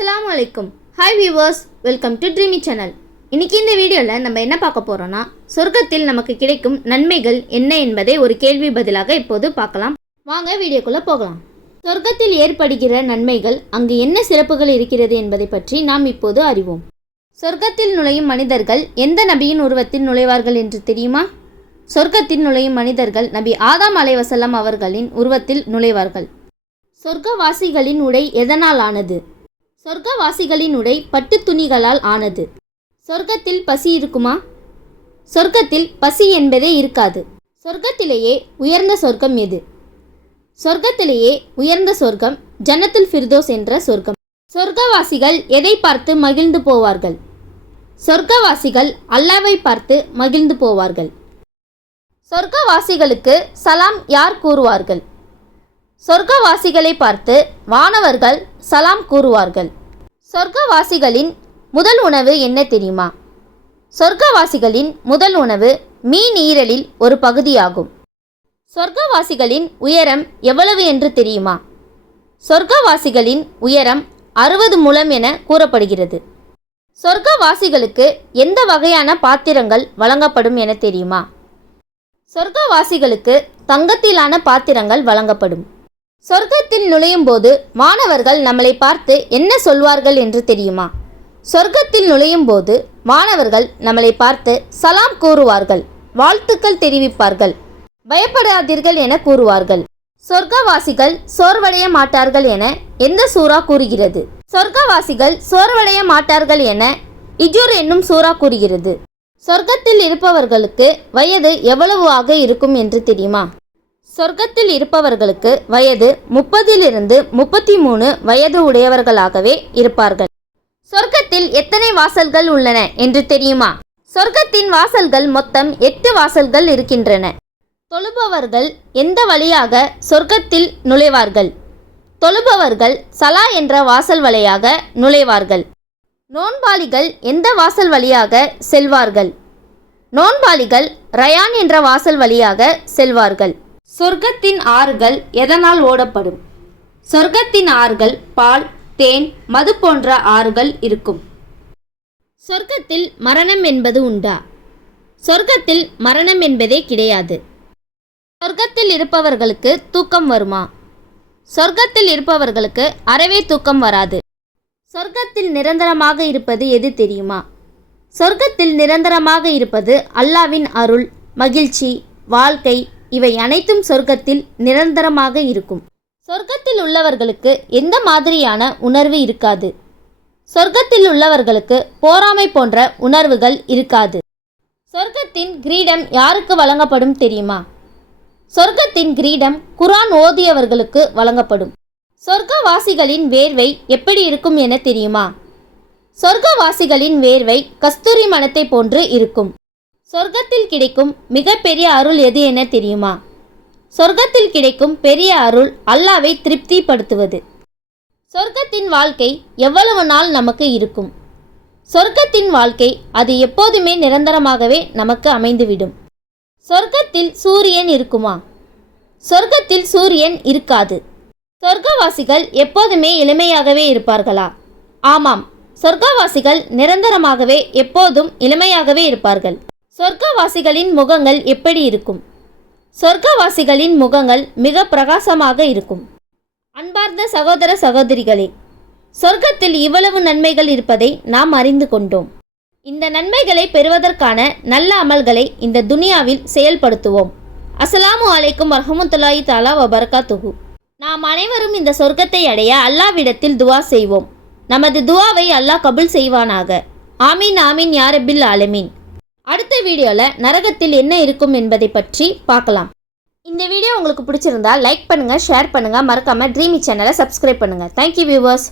அஸ்ஸலாமு அலைக்கும். Hi viewers, welcome to Dreame channel. இன்றைக்கி இந்த வீடியோவில் நம்ம என்ன பார்க்க போகிறோன்னா, சொர்க்கத்தில் நமக்கு கிடைக்கும் நன்மைகள் என்ன என்பதை ஒரு கேள்வி பதிலாக இப்போது பார்க்கலாம். வாங்க வீடியோக்குள்ளே போகலாம். சொர்க்கத்தில் ஏற்படுகிற நன்மைகள், அங்கு என்ன சிறப்புகள் இருக்கிறது என்பதை பற்றி நாம் இப்போது அறிவோம். சொர்க்கத்தில் நுழையும் மனிதர்கள் எந்த நபியின் உருவத்தில் நுழைவார்கள் என்று தெரியுமா? சொர்க்கத்தில் நுழையும் மனிதர்கள் நபி ஆதாம் அலைஹிஸ்ஸலாம் அவர்களின் உருவத்தில் நுழைவார்கள். சொர்க்கவாசிகளின் உடை எதனால் ஆனது? சொர்க்கவாசிகளின் உடை பட்டு துணிகளால் ஆனது. சொர்க்கத்தில் பசி இருக்குமா? சொர்க்கத்தில் பசி என்பதே இருக்காது. சொர்க்கத்திலேயே உயர்ந்த சொர்க்கம் எது? சொர்க்கத்திலேயே உயர்ந்த சொர்க்கம் ஜன்னத்துல் ஃபிர்தோஸ் என்ற சொர்க்கம். சொர்க்கவாசிகள் எதை பார்த்து மகிழ்ந்து போவார்கள்? சொர்க்கவாசிகள் அல்லாஹ்வை பார்த்து மகிழ்ந்து போவார்கள். சொர்க்கவாசிகளுக்கு சலாம் யார் கூறுவார்கள்? சொர்க்கவாசிகளை பார்த்து வானவர்கள் சலாம் கூறுவார்கள். சொர்க்கவாசிகளின் முதல் உணவு என்ன தெரியுமா? சொர்க்கவாசிகளின் முதல் உணவு மீன் ஈரலில் ஒரு பகுதியாகும். சொர்க்கவாசிகளின் உயரம் எவ்வளவு என்று தெரியுமா? சொர்க்கவாசிகளின் உயரம் 60 முழம் என கூறப்படுகிறது. சொர்க்கவாசிகளுக்கு எந்த வகையான பாத்திரங்கள் வழங்கப்படும் என தெரியுமா? சொர்க்கவாசிகளுக்கு தங்கத்திலான பாத்திரங்கள் வழங்கப்படும். சொர்க்கத்தில் நுழையும் போது வானவர்கள் நம்மளை பார்த்து என்ன சொல்வார்கள் என்று தெரியுமா? சொர்க்கத்தில் நுழையும் போது வானவர்கள் நம்மளை பார்த்து சலாம் கூறுவார்கள், வாழ்த்துக்கள் தெரிவிப்பார்கள், பயப்படாதீர்கள் என கூறுவார்கள். சொர்க்கவாசிகள் சோர்வடைய மாட்டார்கள் என எந்த சூரா கூறுகிறது? சொர்க்கவாசிகள் சோர்வடைய மாட்டார்கள் என இஜூர் என்னும் சூரா கூறுகிறது. சொர்க்கத்தில் இருப்பவர்களுக்கு வயது எவ்வளவு ஆக இருக்கும் என்று தெரியுமா? சொர்க்கத்தில் இருப்பவர்களுக்கு வயது 30 to 33 வயது உடையவர்களாகவே இருப்பார்கள். சொர்க்கத்தில் எத்தனை வாசல்கள் உள்ளன என்று தெரியுமா? சொர்க்கத்தின் வாசல்கள் மொத்தம் 8 வாசல்கள் இருக்கின்றன. தொழுபவர்கள் எந்த வழியாக சொர்க்கத்தில் நுழைவார்கள்? தொழுபவர்கள் சலா என்ற வாசல் வழியாக நுழைவார்கள். நோன்பாளிகள் எந்த வாசல் வழியாக செல்வார்கள்? நோன்பாளிகள் ரயான் என்ற வாசல் வழியாக செல்வார்கள். சொர்க்கத்தின் ஆறுகள் எதனால் ஓடப்படும்? சொர்க்கத்தின் ஆறுகள் பால், தேன், மது போன்ற ஆறுகள் இருக்கும். சொர்க்கத்தில் மரணம் என்பது உண்டா? சொர்க்கத்தில் மரணம் என்பதே கிடையாது. சொர்க்கத்தில் இருப்பவர்களுக்கு தூக்கம் வருமா? சொர்க்கத்தில் இருப்பவர்களுக்கு அறவே தூக்கம் வராது. சொர்க்கத்தில் நிரந்தரமாக இருப்பது எது தெரியுமா? சொர்க்கத்தில் நிரந்தரமாக இருப்பது அல்லாஹ்வின் அருள், மகிழ்ச்சி, வாழ்க்கை, இவை அனைத்தும் சொர்க்கத்தில் நிரந்தரமாக இருக்கும். சொர்க்கத்தில் உள்ளவர்களுக்கு எந்த மாதிரியான உணர்வு இருக்காது? சொர்க்கத்தில் உள்ளவர்களுக்கு போராமை போன்ற உணர்வுகள் இருக்காது. சொர்க்கத்தின் கிரீடம் யாருக்கு வழங்கப்படும் தெரியுமா? சொர்க்கத்தின் கிரீடம் குர்ஆன் ஓதியவர்களுக்கு வழங்கப்படும். சொர்க்கவாசிகளின் வேர்வை எப்படி இருக்கும் என தெரியுமா? சொர்க்கவாசிகளின் வேர்வை கஸ்தூரி மணத்தை போன்று இருக்கும். சொர்க்கத்தில் கிடைக்கும் மிகப்பெரிய அருள் எது என தெரியுமா? சொர்க்கத்தில் கிடைக்கும் பெரிய அருள் அல்லாஹ்வை திருப்திப்படுத்துவது. சொர்க்கத்தின் வாழ்க்கை எவ்வளவு நாள் நமக்கு இருக்கும்? சொர்க்கத்தின் வாழ்க்கை அது எப்போதுமே நிரந்தரமாகவே நமக்கு அமைந்துவிடும். சொர்க்கத்தில் சூரியன் இருக்குமா? சொர்க்கத்தில் சூரியன் இருக்காது. சொர்க்கவாசிகள் எப்போதுமே இளமையாகவே இருப்பார்களா? ஆமாம், சொர்க்கவாசிகள் நிரந்தரமாகவே எப்போதும் இளமையாகவே இருப்பார்கள். சொர்க்கவாசிகளின் முகங்கள் எப்படி இருக்கும்? சொர்க்கவாசிகளின் முகங்கள் மிக பிரகாசமாக இருக்கும். அன்பார்ந்த சகோதர சகோதரிகளே, சொர்க்கத்தில் இவ்வளவு நன்மைகள் இருப்பதை நாம் அறிந்து கொண்டோம். இந்த நன்மைகளை பெறுவதற்கான நல்ல அமல்களை இந்த துனியாவில் செயல்படுத்துவோம். அஸ்ஸலாமு அலைக்கும் வரஹ்மத்துல்லாஹி தஆலா வபரகாத்துஹு. நாம் அனைவரும் இந்த சொர்க்கத்தை அடைய அல்லாஹ்விடத்தில் துவா செய்வோம். நமது துவாவை அல்லாஹ் கபூல் செய்வானாக. ஆமீன் ஆமீன் யா ரப்பில் ஆலமீன். அடுத்த வீடியோவில் நரகத்தில் என்ன இருக்கும் என்பதை பற்றி பார்க்கலாம். இந்த வீடியோ உங்களுக்கு பிடிச்சிருந்தா லைக் பண்ணுங்கள், ஷேர் பண்ணுங்கள், மறக்காமல் ட்ரீமி சேனலை சப்ஸ்கிரைப் பண்ணுங்கள். Thank you viewers.